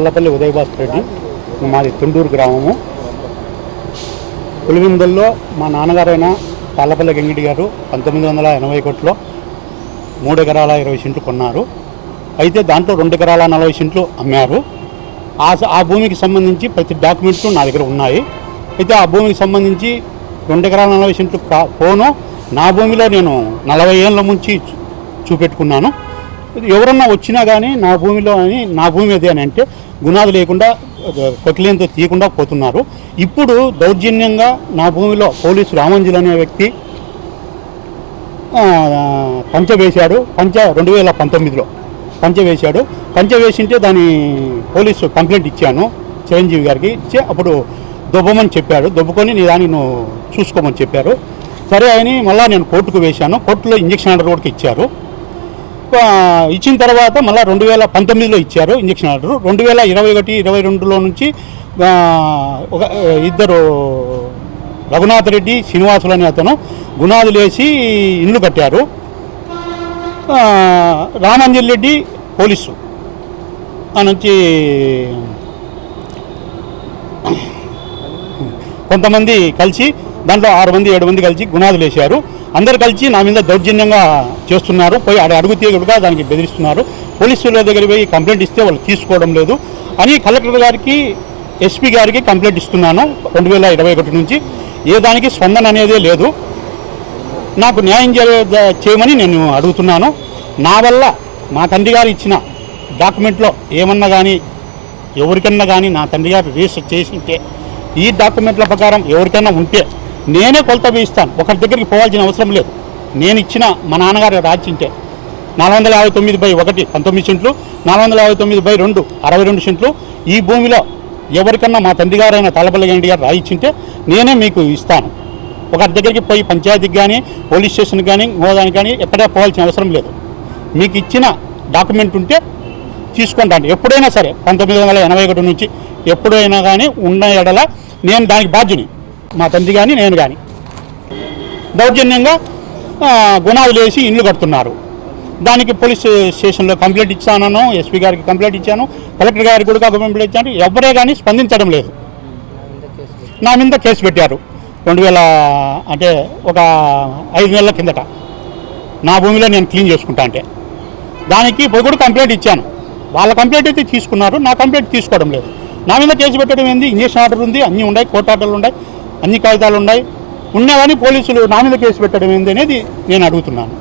తాళ్లపల్లి ఉదయభాస్కర్ రెడ్డి, మాది తుండూరు గ్రామము. పులివిందల్లో మా నాన్నగారైన తాళ్లపల్లి గంగిడి గారు 1981లో 3 ఎకరాల 20 సెంట్లు కొన్నారు. అయితే దాంట్లో 2 ఎకరాల 40 సెంట్లు అమ్మారు. ఆ భూమికి సంబంధించి ప్రతి డాక్యుమెంట్లు నా దగ్గర ఉన్నాయి. అయితే ఆ భూమికి సంబంధించి 2 ఎకరాల 40 సెంట్లు పోను నా భూమిలో నేను 40 ఏళ్ళ నుంచి చూపెట్టుకున్నాను. ఎవరన్నా వచ్చినా కానీ నా భూమిలో అని నా భూమి అదే అని అంటే గుణాలు లేకుండా కొకిలేంతో తీయకుండా పోతున్నారు. ఇప్పుడు దౌర్జన్యంగా నా భూమిలో పోలీసు రామంజులు అనే వ్యక్తి పంచె వేశాడు. 2019లో పంచె వేశాడు. పంచె వేసింటే దాని పోలీసు కంప్లైంట్ ఇచ్చాను చిరంజీవి గారికి. ఇచ్చి అప్పుడు దొబ్బమని చెప్పాడు. దొబ్బుకొని నీ దాన్ని నువ్వు చూసుకోమని చెప్పారు. సరే అని మళ్ళీ నేను కోర్టుకు వేశాను. కోర్టులో ఇంజక్షన్ ఆర్డర్ కూడా ఇచ్చారు. ఇచ్చిన తర్వాత మళ్ళీ 2019లో ఇచ్చారు ఇంజక్షన్ ఆర్డర్. 2021-22లో నుంచి ఒక ఇద్దరు రఘునాథ్ రెడ్డి, శ్రీనివాసులు అనే అతను గుణాదులు వేసి ఇల్లు కట్టారు. రామంజల్ రెడ్డి పోలీసు నుంచి కొంతమంది కలిసి దాంట్లో 6 మంది 7 మంది కలిసి గుణాదులు వేశారు. అందరు కలిసి నా మీద దౌర్జన్యంగా చేస్తున్నారు. పోయి అడుగు తీయగా దానికి బెదిరిస్తున్నారు. పోలీసుల దగ్గర పోయి కంప్లైంట్ ఇస్తే వాళ్ళు తీసుకోవడం లేదు అని కలెక్టర్ గారికి, ఎస్పీ గారికి కంప్లైంట్ ఇస్తున్నాను 2021 నుంచి. ఏ దానికి స్పందన అనేదే లేదు. నాకు న్యాయం చేయమని నేను అడుగుతున్నాను. నా వల్ల మా తండ్రి గారు ఇచ్చిన డాక్యుమెంట్లో ఏమన్నా కానీ ఎవరికన్నా కానీ నా తండ్రి గారు రిజిస్టర్ చేసింటే ఈ డాక్యుమెంట్ల ప్రకారం ఎవరికైనా ఉంటే నేనే కొలత వేయిస్తాను. ఒకరి దగ్గరికి పోవాల్సిన అవసరం లేదు. నేను ఇచ్చిన మా నాన్నగారు రాయించింటే 459/1 19 సెంట్లు, 459/2 62 సెంట్లు ఈ భూమిలో ఎవరికన్నా మా తండ్రి గారైన తాళ్లపల్లి గంగిడి గారు రాయించింటే నేనే మీకు ఇస్తాను. ఒకరి దగ్గరికి పోయి పంచాయతీకి కానీ పోలీస్ స్టేషన్కి కానీ హోదానికి కానీ ఎక్కడా పోవాల్సిన అవసరం లేదు. మీకు ఇచ్చిన డాక్యుమెంట్ ఉంటే తీసుకుంటాను. ఎప్పుడైనా సరే 1981 నుంచి ఎప్పుడైనా కానీ ఉన్న ఎడల నేను దానికి బాధ్యుని. మా తండ్రి కానీ నేను కానీ దౌర్జన్యంగా గుణాలు వేసి ఇండ్లు కడుతున్నారు. దానికి పోలీస్ స్టేషన్లో కంప్లైంట్ ఇచ్చాను, ఎస్పీ గారికి కంప్లైంట్ ఇచ్చాను, కలెక్టర్ గారికి కూడా కంప్లైంట్ ఇచ్చాను. ఎవరే కానీ స్పందించడం లేదు. నా మీద కేసు పెట్టారు 2000 అంటే ఒక 5 నెలల కిందట. నా భూమిలో నేను క్లీన్ చేసుకుంటా అంటే దానికి పోయి కూడా కంప్లైంట్ ఇచ్చాను. వాళ్ళ కంప్లైంట్ అయితే తీసుకున్నారు, నా కంప్లైంట్ తీసుకోవడం లేదు. నా మీద కేసు పెట్టడం ఏంది? ఇంజక్షన్ ఆర్డర్ ఉంది, అన్నీ ఉన్నాయి, కోర్టు ఆర్డర్లు ఉన్నాయి, అన్ని కాగితాలు ఉన్నాయి. ఉన్నా కానీ పోలీసులు నా మీద కేసు పెట్టడం ఏంది అనేది నేను అడుగుతున్నాను.